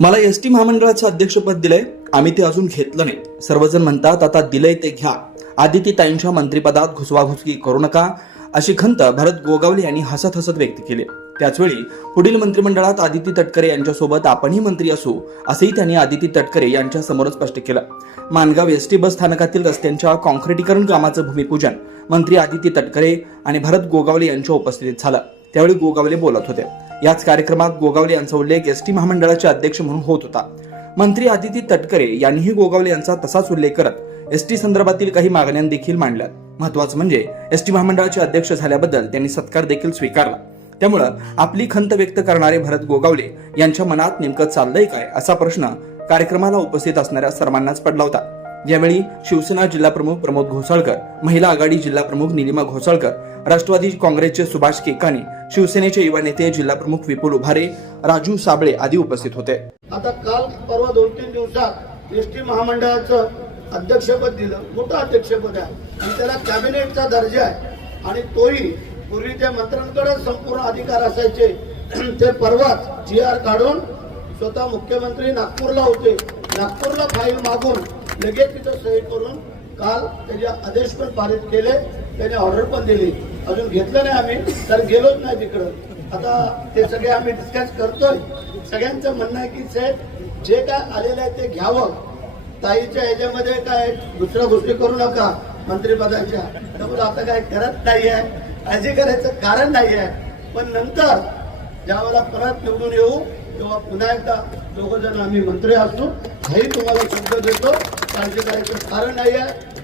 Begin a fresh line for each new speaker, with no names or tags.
मला S T महामंडळाचं अध्यक्षपद दिलंय. आम्ही ते अजून घेतलं नाही. सर्वजण म्हणतात आता दिलंय ते घ्या. आदिती ताईंच्या मंत्रिपदात घुसवाघुसकी करू नका. अशी खंत भरत गोगावले यांनी हसत हसत व्यक्त केली. त्याचवेळी पुढील मंत्रिमंडळात आदिती तटकरे यांच्यासोबत आपणही मंत्री असू असंही त्यांनी आदिती तटकरे यांच्या समोर स्पष्ट केलं. मानगाव एस टी बस स्थानकातील रस्त्यांच्या कॉन्क्रिटीकरण कामाचं भूमिपूजन मंत्री आदिती तटकरे आणि भरत गोगावले यांच्या उपस्थितीत झालं. त्यावेळी गोगावले बोलत होते. याच कार्यक्रमात गोगावले यांचा उल्लेख एस टी महामंडळाचे अध्यक्ष म्हणून होत होता. मंत्री आदिती तटकरे यांनीही गोगावले यांचा तसाच उल्लेख करत एस टी संदर्भातील काही मागण्या देखील मांडल्या. महत्वाचं म्हणजे एस टी महामंडळाचे अध्यक्ष झाल्याबद्दल त्यांनी सत्कार देखील स्वीकारला. त्यामुळं आपली खंत व्यक्त करणारे भरत गोगावले यांच्या मनात नेमकं चाललंय काय असा प्रश्न कार्यक्रमाला उपस्थित असणाऱ्या सर्वांनाच पडला होता. यावेळी शिवसेना जिल्हा प्रमुख प्रमोद घोसाळकर महिला आघाडी जिल्हा प्रमुख निलिमा घोसाळकर राष्ट्रवादी काँग्रेसचे सुभाष केकानी शिवसेनेचे युवा नेते जिल्हाप्रमुख विपुल उभारे राजू साबळे आदी उपस्थित होते.
आता काल परवा दोन तीन दिवसात एस टी महामंडळाचं अध्यक्षपद दिलं मोठं अध्यक्षपद आहे. आणि त्याला कॅबिनेटचा दर्जा आहे. आणि तोही पूर्वी त्या मंत्र्यांकडे संपूर्ण अधिकार असायचे. ते परवाच जी आर काढून स्वतः मुख्यमंत्री नागपूरला होते. नागपूरला फाईल मागून लगेच तिथं सही करून काल त्याचे आदेश पण पारित केले त्याने ऑर्डर पण दिली. अजून घेतलं नाही आम्ही तर गेलोच नाही तिकडं. आता ते सगळे आम्ही डिस्कस करतोय. सगळ्यांचं म्हणणं आहे की साहेब जे काय आलेलं आहे ते घ्यावं. ताईच्या ह्याच्यामध्ये काय दुसऱ्या गोष्टी करू नका मंत्रिपदाच्या. त्यामुळे आता काय करत नाही आहे. काळजी करायचं कारण नाही आहे. पण नंतर ज्यावेळेला परत निवडून येऊ तेव्हा पुन्हा एकदा दोघ जण आम्ही मंत्री असतो हाही तुम्हाला शब्द देतो. काळजी करायचं कारण नाही आहे.